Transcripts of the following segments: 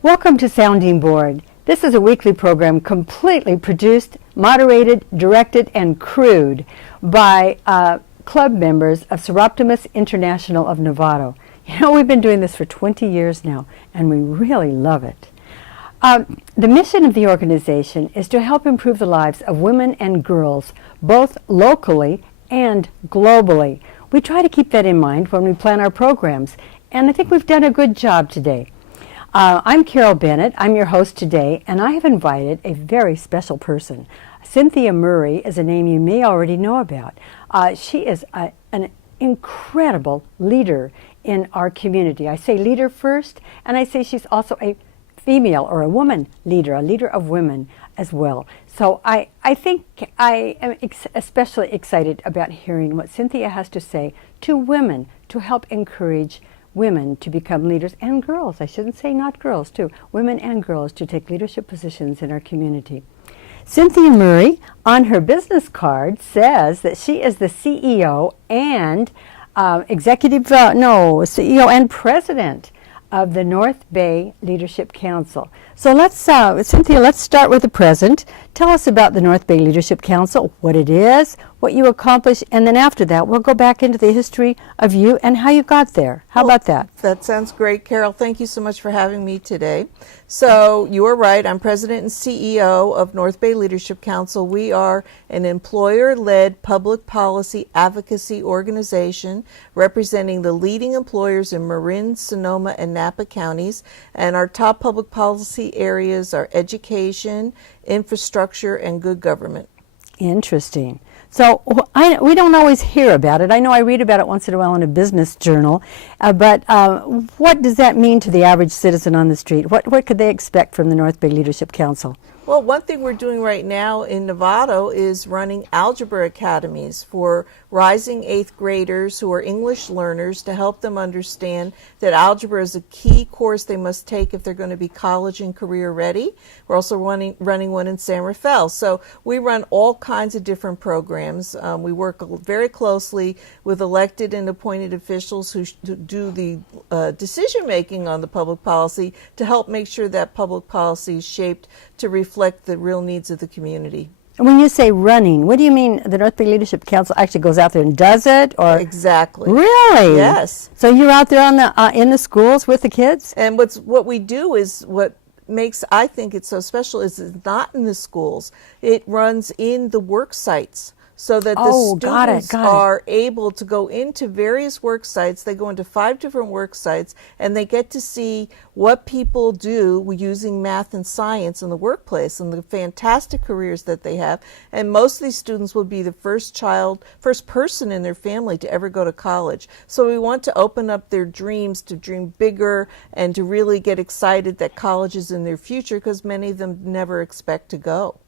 Welcome to Sounding Board. This is a weekly program completely produced, moderated, directed, and crewed by club members of Seroptimus International of Novato. You know, we've been doing this for 20 years now, and we really love it. The mission of the organization is to help improve the lives of women and girls, both locally and globally. We try to keep that in mind when we plan our programs, and I think we've done a good job today. I'm Carol Bennett. I'm your host today, and I have invited a very special person. Cynthia Murray is a name you may already know about. She is an incredible leader in our community. I say leader first, and I say she's also a female or a woman leader, a leader of women as well. So I think I am especially excited about hearing what Cynthia has to say to women to help encourage women to become leaders, and girls, I shouldn't say not girls too, women and girls to take leadership positions in our community. Cynthia Murray, on her business card, says that she is the CEO and CEO and president of the North Bay Leadership Council. So let's, Cynthia, let's start with the present. Tell us about the North Bay Leadership Council, what it is, what you accomplish, and then after that, we'll go back into the history of you and how you got there. How about that? That sounds great, Carol. Thank you so much for having me today. So you are right. I'm president and CEO of North Bay Leadership Council. We are an employer-led public policy advocacy organization representing the leading employers in Marin, Sonoma, and Napa counties. And our top public policy areas are education, infrastructure, and good government. Interesting. So we don't always hear about it. I know I read about it once in a while in a business journal, but what does that mean to the average citizen on the street? What could they expect from the North Bay Leadership Council? Well, one thing we're doing right now in Novato is running algebra academies for rising 8th graders who are English learners to help them understand that algebra is a key course they must take if they're going to be college and career ready. We're also running one in San Rafael. So we run all kinds of different programs. We work very closely with elected and appointed officials who do the decision making on the public policy to help make sure that public policy is shaped to reflect the real needs of the community. And when you say running, what do you mean the North Bay Leadership Council actually goes out there and does it? Or exactly. Really? Yes. So you're out there on the in the schools with the kids? And what we do is what makes, I think it's so special, is it's not in the schools. It runs in the work sites, so that the students are able to go into various work sites. They go into 5 different work sites, and they get to see what people do using math and science in the workplace and the fantastic careers that they have. And most of these students will be the first person in their family to ever go to college. So we want to open up their dreams to dream bigger and to really get excited that college is in their future, because many of them never expect to go.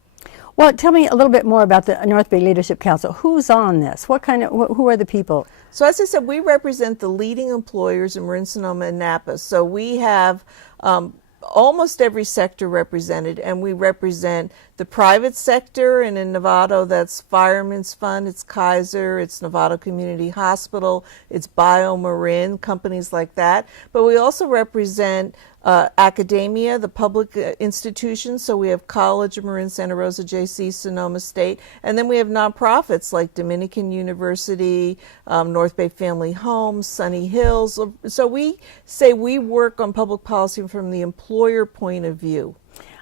Well, tell me a little bit more about the North Bay Leadership Council. Who's on this? Who are the people? So as I said, we represent the leading employers in Marin, Sonoma, and Napa. So we have almost every sector represented, and we represent the private sector, and in Novato, that's Fireman's Fund, it's Kaiser, it's Novato Community Hospital, it's BioMarin, companies like that. But we also represent academia, the public institutions, so we have College of Marin, Santa Rosa, JC, Sonoma State, and then we have nonprofits like Dominican University, North Bay Family Homes, Sunny Hills. So we say we work on public policy from the employer point of view.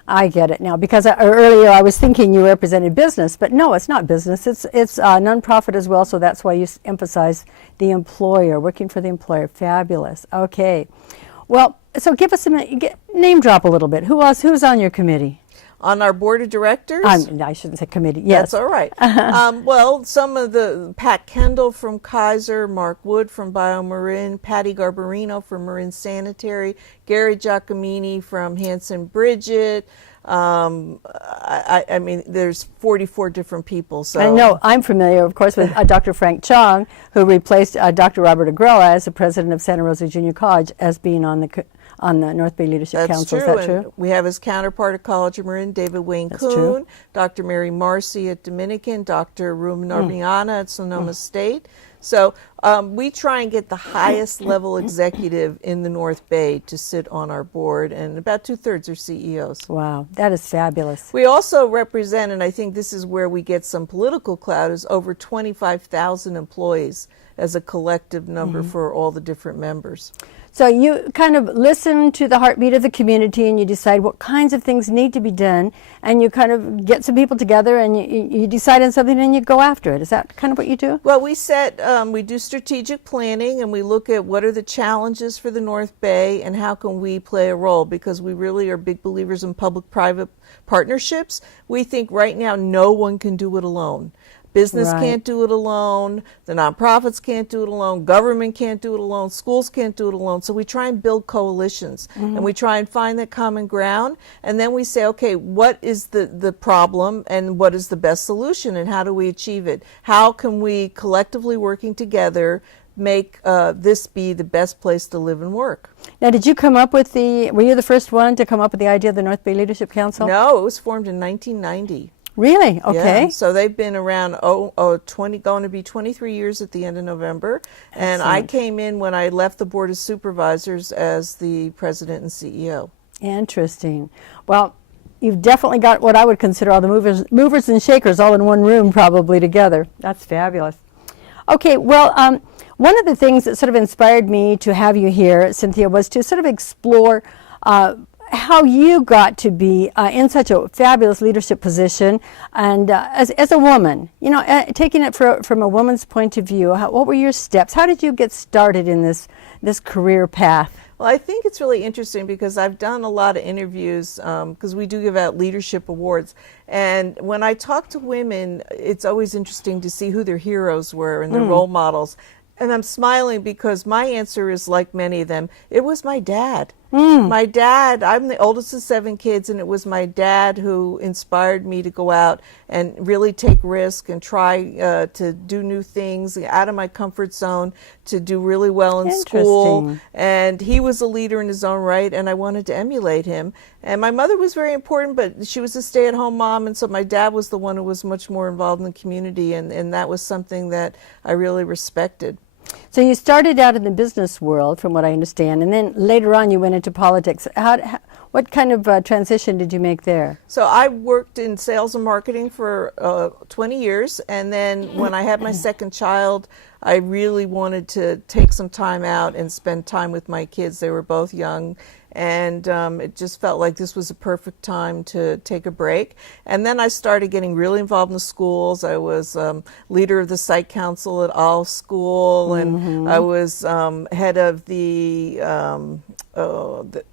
I get it now, because earlier I was thinking you represented business, but no, it's not business. It's nonprofit as well, so that's why you emphasize the employer, working for the employer. Fabulous. Okay. Well, so give us name drop a little bit. Who's on your committee? On our board of directors? I shouldn't say committee. Yes. That's all right. Well, some of the Pat Kendall from Kaiser, Mark Wood from BioMarin, Patty Garbarino from Marin Sanitary, Gary Giacomini from Hanson Bridget. I mean, there's 44 different people. So I know I'm familiar, of course, with Dr. Frank Chong, who replaced Dr. Robert Agrella as the president of Santa Rosa Junior College, as being on the North Bay Leadership Council. Is that true? And we have his counterpart at College of Marin, David Wayne Kuhn, Dr. Mary Marcy at Dominican, Dr. Ruben Arbiana at Sonoma State. So we try and get the highest level executive in the North Bay to sit on our board, and about 2/3 are CEOs. Wow, that is fabulous. We also represent, and I think this is where we get some political clout, is over 25,000 employees as a collective number for all the different members. So you kind of listen to the heartbeat of the community, and you decide what kinds of things need to be done, and you kind of get some people together, and you decide on something, and you go after it. Is that kind of what you do? Well, we do strategic planning, and we look at what are the challenges for the North Bay and how can we play a role, because we really are big believers in public-private partnerships. We think right now no one can do it alone. Business can't do it alone, the nonprofits can't do it alone, government can't do it alone, schools can't do it alone. So we try and build coalitions, and we try and find that common ground, and then we say, okay, what is the problem and what is the best solution, and how do we achieve it? How can we collectively working together make this be the best place to live and work? Now, did you come up with were you the first one to come up with the idea of the North Bay Leadership Council? No, it was formed in 1990. Really? Okay. Yeah, so they've been around 20, going to be 23 years at the end of November. And I came in when I left the Board of Supervisors as the president and CEO. Interesting. Well, you've definitely got what I would consider all the movers and shakers all in one room probably together. That's fabulous. Okay, well, one of the things that sort of inspired me to have you here, Cynthia, was to sort of explore how you got to be in such a fabulous leadership position, and as a woman, you know, taking it from a woman's point of view, what were your steps? How did you get started in this career path? Well, I think it's really interesting because I've done a lot of interviews because we do give out leadership awards. And when I talk to women, it's always interesting to see who their heroes were and their role models. And I'm smiling because my answer is like many of them. It was my dad. My dad, I'm the oldest of 7 kids, and it was my dad who inspired me to go out and really take risk and try to do new things out of my comfort zone, to do really well in school. And he was a leader in his own right, and I wanted to emulate him. And my mother was very important, but she was a stay-at-home mom, and so my dad was the one who was much more involved in the community, and that was something that I really respected. So you started out in the business world, from what I understand, and then later on you went into politics. What kind of transition did you make there? So I worked in sales and marketing for 20 years, and then when I had my second child, I really wanted to take some time out and spend time with my kids. They were both young, and it just felt like this was a perfect time to take a break. And then I started getting really involved in the schools. I was leader of the site council at all school, and I was head of the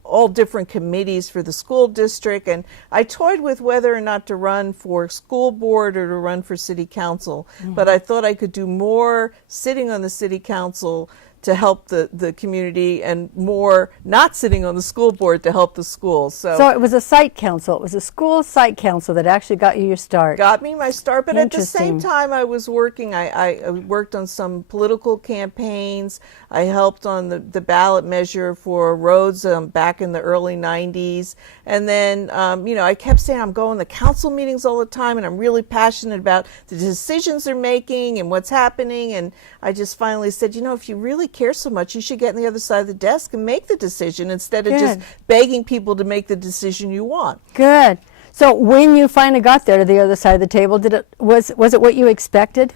all different committees for the school district, and I toyed with whether or not to run for school board or to run for city council, but I thought I could do more sitting on the city council to help the community, and more not sitting on the school board to help the schools. So it was a site council. It was a school site council that actually got you your start. Got me my start, but at the same time I was working. I worked on some political campaigns. I helped on the ballot measure for roads back in the early 90s. And then, you know, I kept saying I'm going to council meetings all the time, and I'm really passionate about the decisions they're making and what's happening. And I just finally said, you know, if you really care so much, you should get on the other side of the desk and make the decision instead of just begging people to make the decision you want. Good. So when you finally got there to the other side of the table, was it what you expected?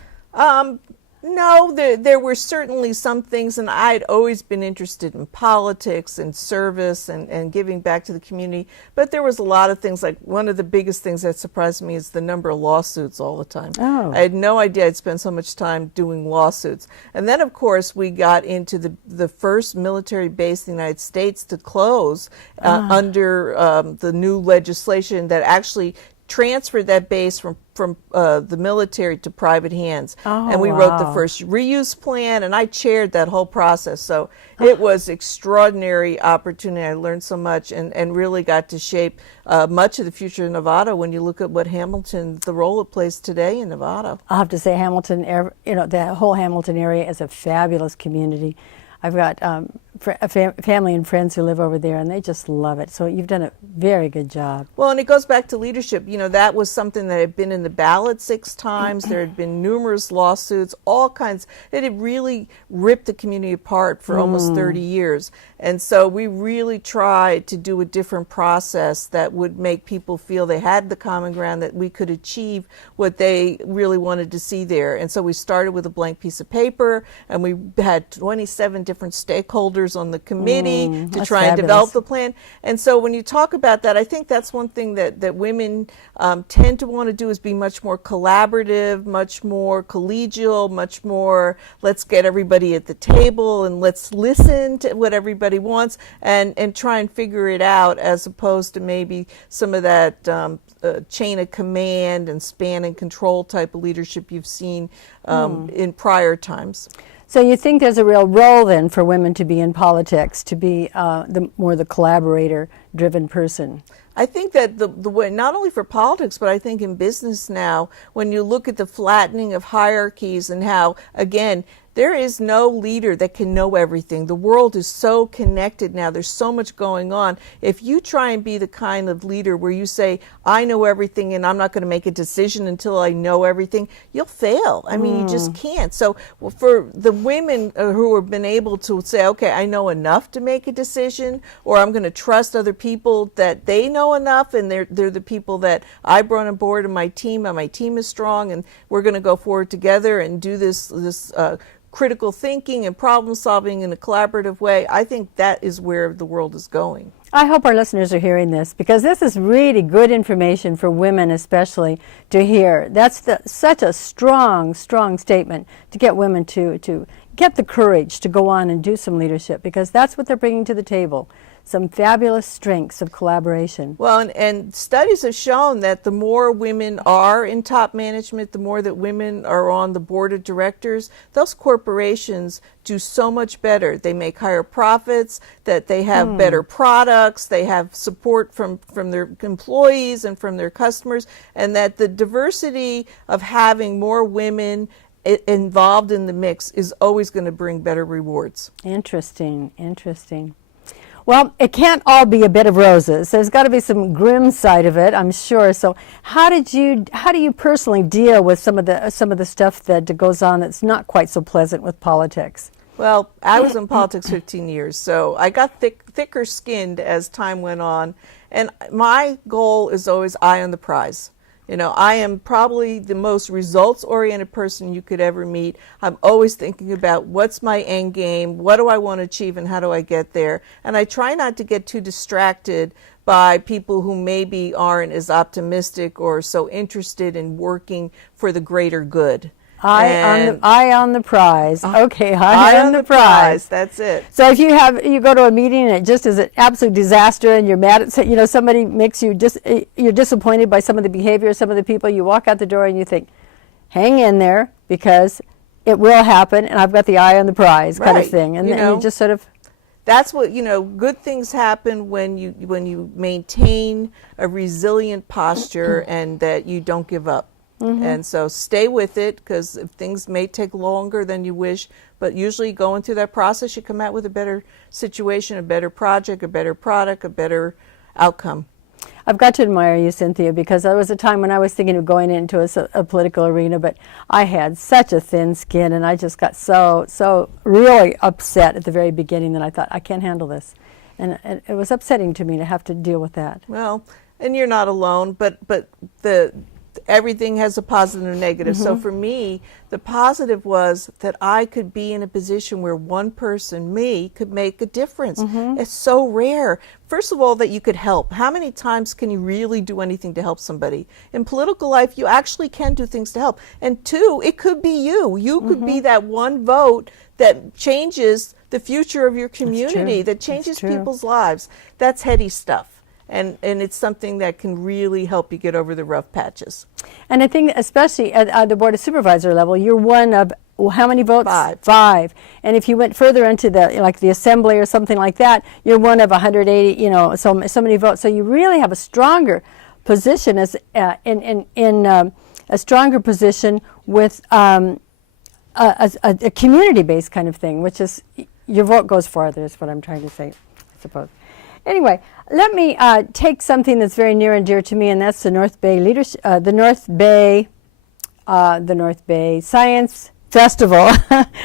No, there were certainly some things, and I'd always been interested in politics and service and giving back to the community, but there was a lot of things. Like, one of the biggest things that surprised me is the number of lawsuits all the time. I had no idea I'd spend so much time doing lawsuits. And then, of course, we got into the first military base in the United States to close under the new legislation that actually transferred that base from the military to private hands. And we wrote the first reuse plan, and I chaired that whole process. So it was extraordinary opportunity. I learned so much, and really got to shape much of the future of Nevada when you look at what Hamilton, the role it plays today in Nevada. I'll have to say Hamilton, you know, the whole Hamilton area is a fabulous community. I've got family and friends who live over there, and they just love it. So you've done a very good job. Well, and it goes back to leadership. You know, that was something that had been in the ballot 6 times. There had been numerous lawsuits, all kinds. It had really ripped the community apart for almost 30 years. And so we really tried to do a different process that would make people feel they had the common ground, that we could achieve what they really wanted to see there. And so we started with a blank piece of paper, and we had 27 different stakeholders on the committee to try and develop the plan. And so when you talk about that, I think that's one thing that women tend to want to do, is be much more collaborative, much more collegial, much more let's get everybody at the table and let's listen to what everybody wants and try and figure it out, as opposed to maybe some of that chain of command and span and control type of leadership you've seen in prior times. So you think there's a real role then for women to be in politics, to be the collaborator-driven person? I think that the way, not only for politics, but I think in business now, when you look at the flattening of hierarchies and how, again, there is no leader that can know everything. The world is so connected now. There's so much going on. If you try and be the kind of leader where you say, I know everything and I'm not going to make a decision until I know everything, you'll fail. I mean, you just can't. So for the women who have been able to say, okay, I know enough to make a decision, or I'm going to trust other people that they know enough, and they're the people that I brought on board in my team, and my team is strong, and we're going to go forward together and do this critical thinking and problem solving in a collaborative way. I think that is where the world is going. I hope our listeners are hearing this, because this is really good information for women especially to hear. That's such a strong statement to get women to get the courage to go on and do some leadership, because that's what they're bringing to the table. Some fabulous strengths of collaboration. Well, and studies have shown that the more women are in top management, the more that women are on the board of directors, those corporations do so much better. They make higher profits, that they have better products, they have support from their employees and from their customers, and that the diversity of having more women involved in the mix is always going to bring better rewards. Interesting. Well, it can't all be a bed of roses. There's got to be some grim side of it, I'm sure. So how do you personally deal with some of the stuff that goes on that's not quite so pleasant with politics? Well, I was in politics 15 years, so I got thicker skinned as time went on, and my goal is always eye on the prize. You know, I am probably the most results-oriented person you could ever meet. I'm always thinking about what's my end game, what do I want to achieve, and how do I get there? And I try not to get too distracted by people who maybe aren't as optimistic or so interested in working for the greater good. Eye on the prize. Okay, eye on the prize. That's it. So if you go to a meeting and it just is an absolute disaster, and you're mad at somebody makes you you're disappointed by some of the behavior of some of the people, you walk out the door and you think, hang in there, because it will happen, and I've got the eye on the prize kind of thing, and then you just sort of. That's what, good things happen when you maintain a resilient posture and that you don't give up. And so stay with it, because if things may take longer than you wish, but usually going through that process, you come out with a better situation, a better project, a better product, a better outcome. I've got to admire you, Cynthia, because there was a time when I was thinking of going into a political arena, but I had such a thin skin, and I just got so really upset at the very beginning that I thought, I can't handle this. And it was upsetting to me to have to deal with that. Well, and you're not alone, but everything has a positive and negative. So for me, the positive was that I could be in a position where one person, me, could make a difference. It's so rare. First of all, that you could help. How many times can you really do anything to help somebody? In political life, you actually can do things to help. And two, it could be you. You could be that one vote that changes the future of your community, that changes people's lives. That's heady stuff. And it's something that can really help you get over the rough patches. And I think especially at the Board of Supervisor level, you're one of how many votes? 5. 5. And if you went further into the Assembly or something like that, you're one of 180, so many votes. So you really have a stronger position as in a stronger position with a community-based kind of thing, which is your vote goes farther is what I'm trying to say, I suppose. Anyway, let me take something that's very near and dear to me, and that's the North Bay Leadership, the North Bay Science Festival.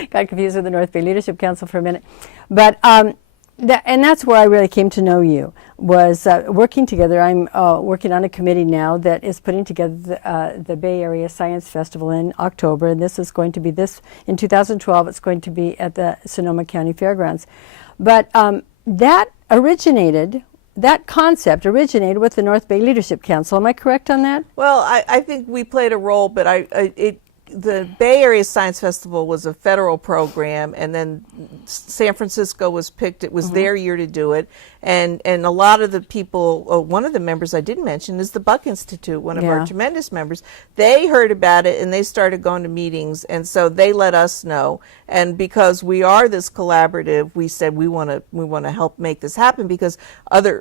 Got confused with the North Bay Leadership Council for a minute, but and that's where I really came to know you, was working together. I'm working on a committee now that is putting together the Bay Area Science Festival in October, and this is going to be in 2012. It's going to be at the Sonoma County Fairgrounds, but that concept originated with the North Bay Leadership Council. Am I correct on that? Well, I think we played a role, but the Bay Area Science Festival was a federal program, and then San Francisco was picked. It was their year to do it, and a lot of the people, one of the members I didn't mention is the Buck Institute, one of our tremendous members. They heard about it and they started going to meetings, and so they let us know. And because we are this collaborative, we said we want to help make this happen, because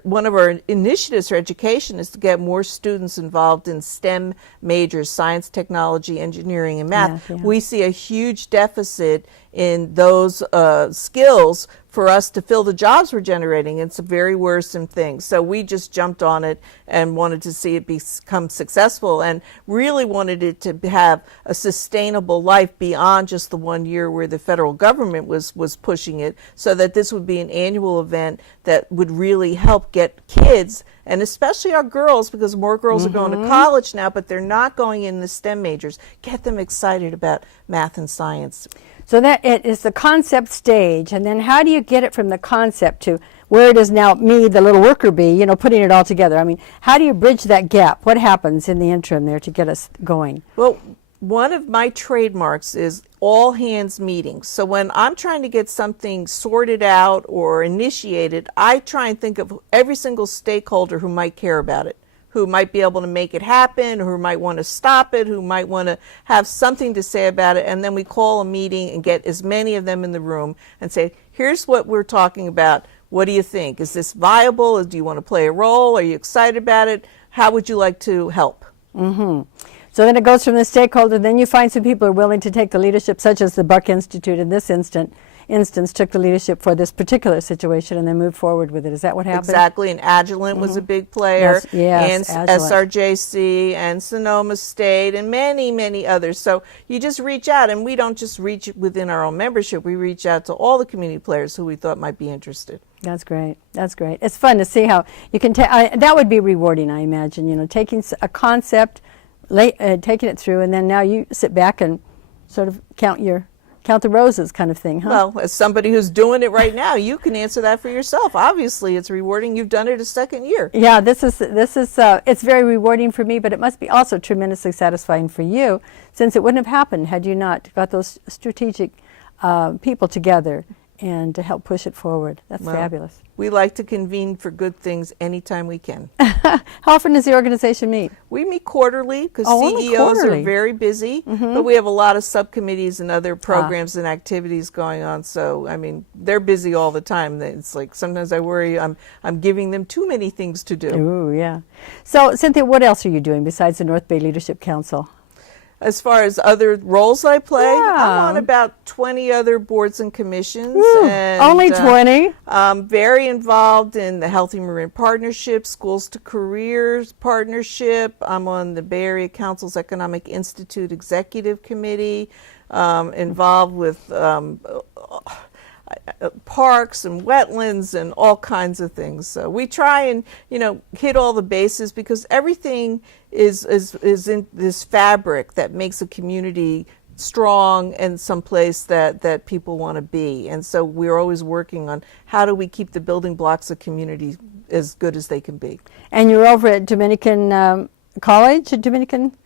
one of our initiatives for education is to get more students involved in STEM majors: science, technology, engineering, and math. We see a huge deficit in those skills for us to fill the jobs we're generating. It's a very worrisome thing. So we just jumped on it and wanted to see it become successful, and really wanted it to have a sustainable life beyond just the 1 year where the federal government was pushing it, so that this would be an annual event that would really help get kids, and especially our girls, because more girls are going to college now, but they're not going in the STEM majors, get them excited about math and science. So that it is the concept stage, and then how do you get it from the concept to where it is now, me, the little worker bee, putting it all together? I mean, how do you bridge that gap? What happens in the interim there to get us going? Well, one of my trademarks is all hands meetings. So when I'm trying to get something sorted out or initiated, I try and think of every single stakeholder who might care about it, who might be able to make it happen, who might want to stop it, who might want to have something to say about it. And then we call a meeting and get as many of them in the room and say, here's what we're talking about. What do you think? Is this viable? Do you want to play a role? Are you excited about it? How would you like to help? So then it goes from the stakeholder, then you find some people who are willing to take the leadership, such as the Buck Institute in this instance took the leadership for this particular situation and then moved forward with it. Is that what happened? Exactly, and Agilent was a big player, yes, and Agilent. SRJC and Sonoma State and many, many others. So you just reach out, and we don't just reach within our own membership. We reach out to all the community players who we thought might be interested. That's great. That's great. It's fun to see how you can that would be rewarding, I imagine, taking a concept, taking it through, and then now you sit back and sort of count the roses kind of thing, huh? Well, as somebody who's doing it right now, you can answer that for yourself. Obviously, it's rewarding. You've done it a second year. Yeah, this is it's very rewarding for me, but it must be also tremendously satisfying for you, since it wouldn't have happened had you not got those strategic people together and to help push it forward. That's fabulous. We like to convene for good things anytime we can. How often does the organization meet? We meet quarterly, because only CEOs quarterly. are very busy, but we have a lot of subcommittees and other programs and activities going on. So, I mean, they're busy all the time. It's like sometimes I worry I'm giving them too many things to do. Ooh, yeah. So, Cynthia, what else are you doing besides the North Bay Leadership Council? As far as other roles I play, I'm on about 20 other boards and commissions. Ooh, and, only 20? I'm very involved in the Healthy Marine Partnership, Schools to Careers Partnership. I'm on the Bay Area Council's Economic Institute Executive Committee, involved with parks and wetlands and all kinds of things. So we try and hit all the bases, because everything is in this fabric that makes a community strong and someplace that people want to be. And so we're always working on how do we keep the building blocks of community as good as they can be. And you're over at Dominican College, Dominican.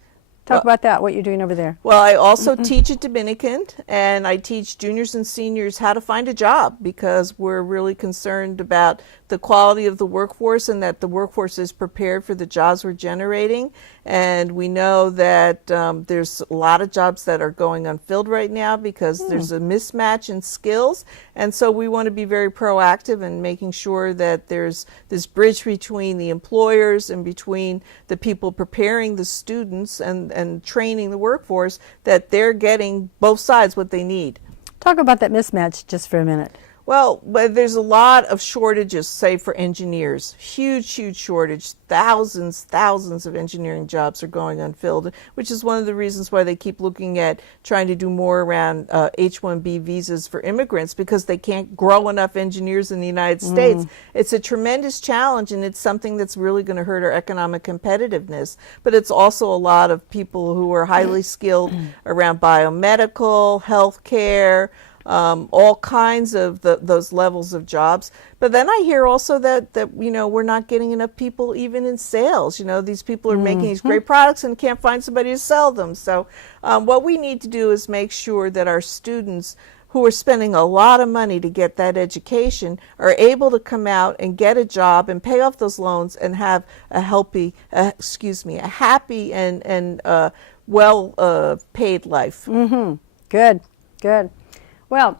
Talk about that, what you're doing over there. Well, I also teach at Dominican, and I teach juniors and seniors how to find a job, because we're really concerned about the quality of the workforce and that the workforce is prepared for the jobs we're generating. And we know that there's a lot of jobs that are going unfilled right now because there's a mismatch in skills. And so we want to be very proactive in making sure that there's this bridge between the employers and between the people preparing the students and training the workforce, that they're getting both sides what they need. Talk about that mismatch just for a minute. Well, but there's a lot of shortages, say, for engineers. Huge, huge shortage. Thousands of engineering jobs are going unfilled, which is one of the reasons why they keep looking at trying to do more around H-1B visas for immigrants, because they can't grow enough engineers in the United States. It's a tremendous challenge, and it's something that's really going to hurt our economic competitiveness. But it's also a lot of people who are highly skilled around biomedical, healthcare, all kinds of those levels of jobs. But then I hear also that we're not getting enough people even in sales. These people are making these great products and can't find somebody to sell them. So what we need to do is make sure that our students who are spending a lot of money to get that education are able to come out and get a job and pay off those loans and have a happy and well paid life. Good. Well,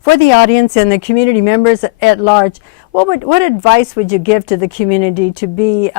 for the audience and the community members at large, what advice would you give to the community to be,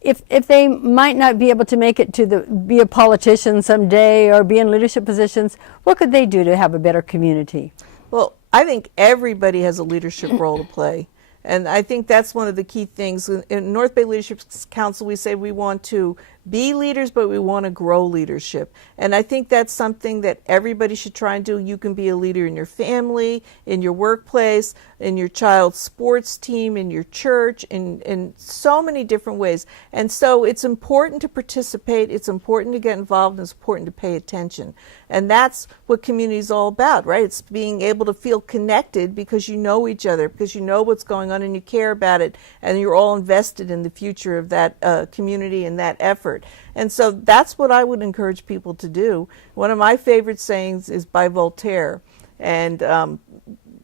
if they might not be able to make it to be a politician someday or be in leadership positions, what could they do to have a better community? Well, I think everybody has a leadership role to play. And I think that's one of the key things. In North Bay Leadership Council, we say we want to be leaders, but we want to grow leadership. And I think that's something that everybody should try and do. You can be a leader in your family, in your workplace, in your child's sports team, in your church, in so many different ways. And so it's important to participate, it's important to get involved, and it's important to pay attention. And that's what community is all about, right? It's being able to feel connected because you know each other, because you know what's going on and you care about it, and you're all invested in the future of that community and that effort. And so that's what I would encourage people to do. One of my favorite sayings is by Voltaire. And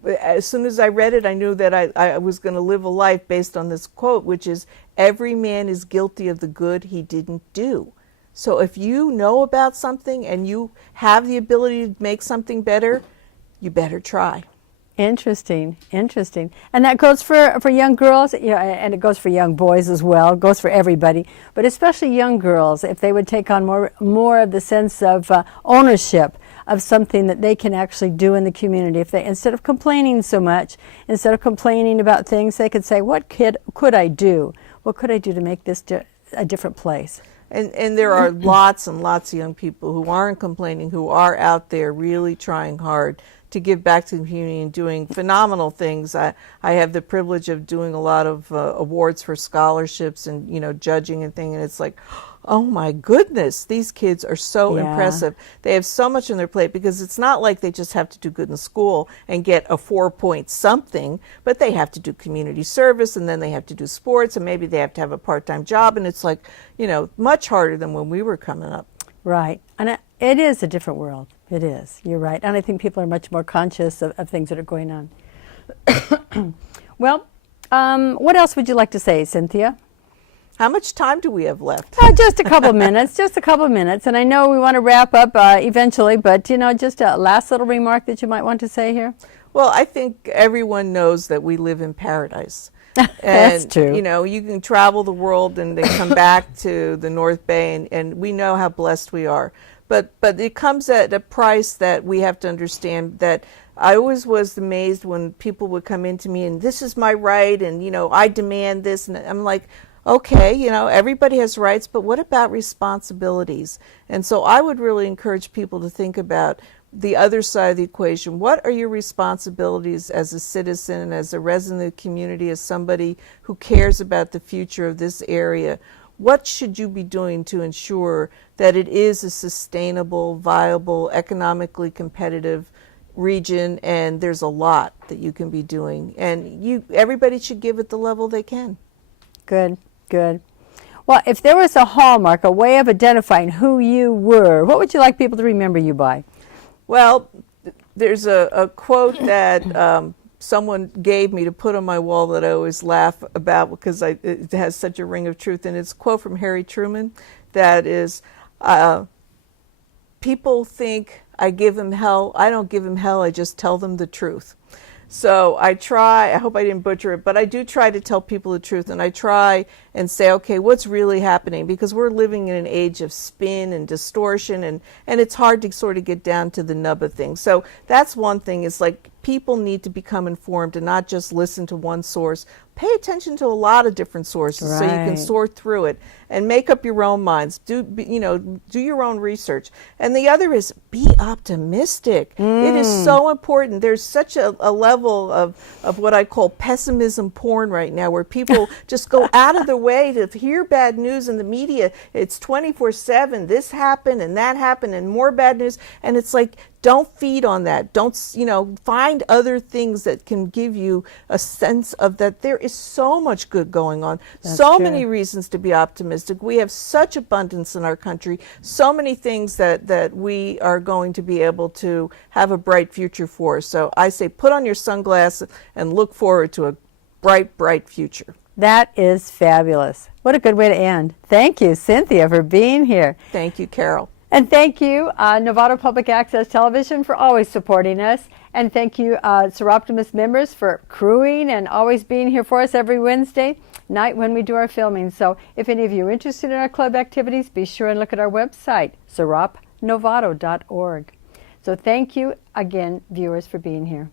as soon as I read it, I knew that I was going to live a life based on this quote, which is, "Every man is guilty of the good he didn't do." So if you know about something and you have the ability to make something better, you better try. Interesting. And that goes for young girls, and it goes for young boys as well. It goes for everybody, but especially young girls, if they would take on more of the sense of ownership of something that they can actually do in the community. If they, instead of complaining so much, instead of complaining about things, they could say, what could I do? What could I do to make this a different place? And there are lots and lots of young people who aren't complaining, who are out there really trying hard to give back to the community and doing phenomenal things. I have the privilege of doing a lot of awards for scholarships and judging and things, and it's like, oh my goodness, these kids are so impressive. They have so much on their plate, because it's not like they just have to do good in school and get a 4-point something, but they have to do community service, and then they have to do sports, and maybe they have to have a part-time job, and it's like, much harder than when we were coming up. Right. And it is a different world. It is. You're right. And I think people are much more conscious of things that are going on. Well, what else would you like to say, Cynthia? How much time do we have left? Just a couple minutes. And I know we want to wrap up eventually, but, just a last little remark that you might want to say here. Well, I think everyone knows that we live in paradise. That's true. You can travel the world and then come back to the North Bay, and we know how blessed we are. But it comes at a price that we have to understand. That I always was amazed when people would come into me and, this is my right, and I demand this, and I'm like, okay, everybody has rights, but what about responsibilities? And so I would really encourage people to think about the other side of the equation. What are your responsibilities as a citizen, as a resident of the community, as somebody who cares about the future of this area? What should you be doing to ensure that it is a sustainable, viable, economically competitive region? And there's a lot that you can be doing, and everybody should give at the level they can. Good. Well, if there was a hallmark, a way of identifying who you were, what would you like people to remember you by? Well, there's a quote that someone gave me to put on my wall that I always laugh about, because it has such a ring of truth. And it's a quote from Harry Truman that is, people think I give them hell. I don't give them hell. I just tell them the truth. So I try, I hope I didn't butcher it, but I do try to tell people the truth, and I try and say, okay, what's really happening? Because we're living in an age of spin and distortion, and it's hard to sort of get down to the nub of things. So that's one thing, is like people need to become informed and not just listen to one source. Pay attention to a lot of different sources so you can Right. sort through it and make up your own minds. Do your own research. And the other is be optimistic. It is so important. There's such a level of what I call pessimism porn right now, where people just go out of their way to hear bad news in the media. It's 24/7. This happened and that happened and more bad news. And it's like, don't feed on that. Don't, find other things that can give you a sense of that there is so much good going on. That's so true. many reasons to be optimistic. We have such abundance in our country. So many things that we are going to be able to have a bright future for. So I say put on your sunglasses and look forward to a bright, bright future. That is fabulous. What a good way to end. Thank you, Cynthia, for being here. Thank you, Carol. And thank you, Novato Public Access Television, for always supporting us. And thank you, Seroptimus members, for crewing and always being here for us every Wednesday night when we do our filming. So if any of you are interested in our club activities, be sure and look at our website, seropnovato.org. So thank you again, viewers, for being here.